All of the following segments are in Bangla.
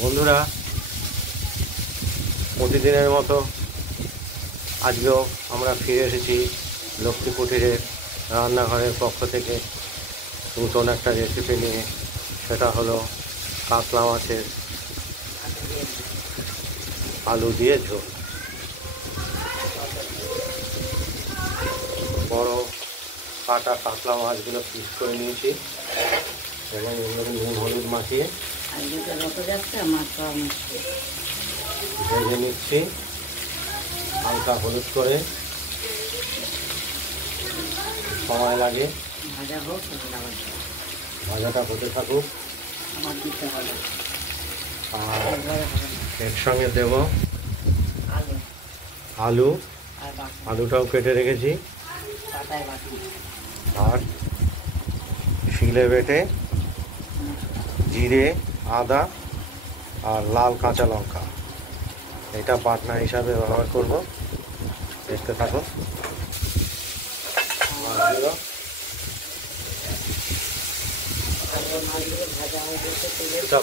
বন্ধুরা, প্রতিদিনের মতো আজকেও আমরা ফিরে এসেছি লক্ষ্মী কুটিরের রান্নাঘরের পক্ষ থেকে নতুন একটা রেসিপি নিয়ে। সেটা হলো কাতলা মাছের আলু দিয়ে ঝোল। বড় কাটা কাতলা মাছগুলো পিস করে নিয়েছি এবং এগুলো নুন হলুদ মাখিয়ে ভেজে নিচ্ছি হালকা হলুদ করে। সময় লাগে, ভাজাটা হতে থাকুক। আর এর সঙ্গে দেব আলুটাও কেটে রেখেছি, আর শিলে বেটে জিরে, আদা আর লাল কাঁচা লঙ্কা এটা বাটনা হিসাবে ব্যবহার করব। দেখতে থাকুন। মাছগুলো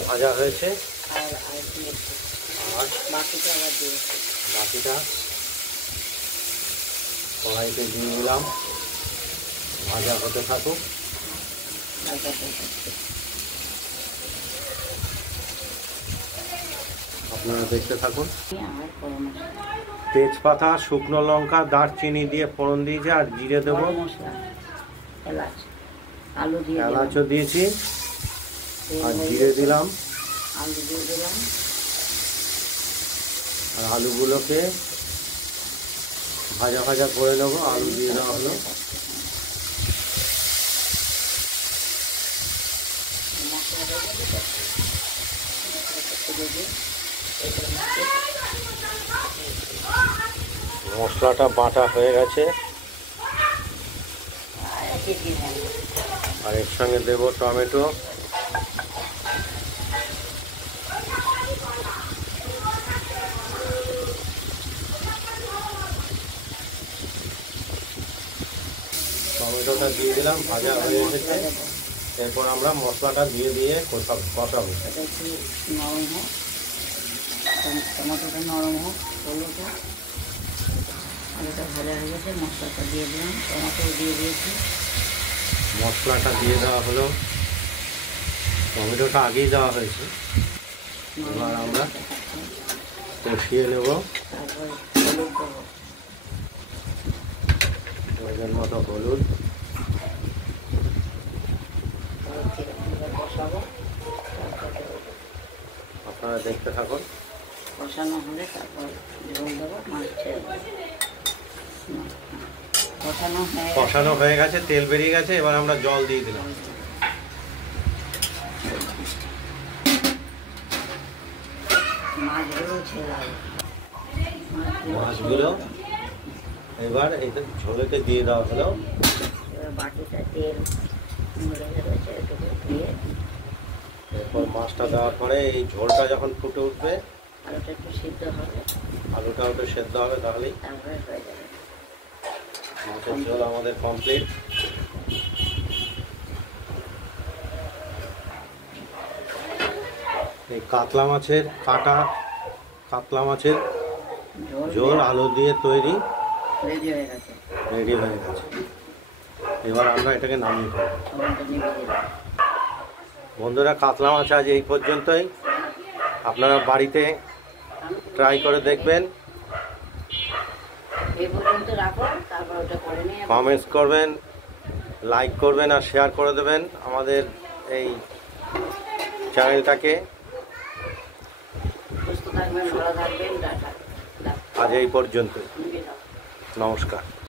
ভাজা হয়েছে আর বাকিটা কড়াইতে দিয়ে দিলাম, ভাজা হতে থাকুক। আপনারা দেখতে থাকুন। তেজপাতা, শুকনো লঙ্কা, দারচিনি দিয়ে ফোড়ন দিয়েছি, আর জিরে দেবো, এলাচও দিয়েছি, আর জিরে দিলাম, আর আলুগুলোকে ভাজা ভাজা করে নেবো। আলু দিয়ে দেওয়া হলো। মশলাটা বাটা হয়ে গেছে, আর এর সঙ্গে দেব টমেটো, টমেটোটা দিয়ে দিলাম, ভাজা হয়ে এসেছে। এরপর আমরা মশলাটা দিয়ে কষাবো। টমেটোটা নরম হোক, হলুদটা আলুটা ভাজা হয়ে গেছে, মশলাটা দিয়ে দিলাম, টমেটো দিয়ে দিয়েছি, মশলাটা দিয়ে দেওয়া হলো। টমেটোটা আগেই দেওয়া হয়েছে, এবার আমরা কষিয়ে নেব। তারপর হলুদ দেবো, প্রয়োজন মতো হলুদ। কষাবো। আপনারা দেখতে থাকুন। কষানো হলে তারপর ঝোল দেবো, মাছ ছেড়ে কষানো হয়ে গেছে, তেল বেরিয়ে গেছে। এবার আমরা জল দিয়ে দিলাম। মাছগুলো এবার এই ঝোলেতে দিয়ে দেওয়া হলো। বাটিটা তেল এরপর মাছটা দেওয়ার পরে এই ঝোলটা যখন ফুটে উঠবে, আলুটা একটু সিদ্ধ হবে, আলুটা একটু সেদ্ধ হবে, তাহলেই তারপরে হয়ে যাবে। মাছের ঝোল আমাদের কমপ্লিট। এই কাতলা মাছের ঝোল আলু দিয়ে তৈরি, রেডি হয়ে গেছে। এবার আমরা এটাকে নামিয়ে ফেলব। বন্ধুরা, কাতলা মাছ আজ এই পর্যন্তই। আপনারা বাড়িতে ট্রাই করে দেখবেন, কমেন্টস করবেন, লাইক করবেন আর শেয়ার করে দেবেন আমাদের এই চ্যানেলটাকে। আজ এই পর্যন্ত, নমস্কার।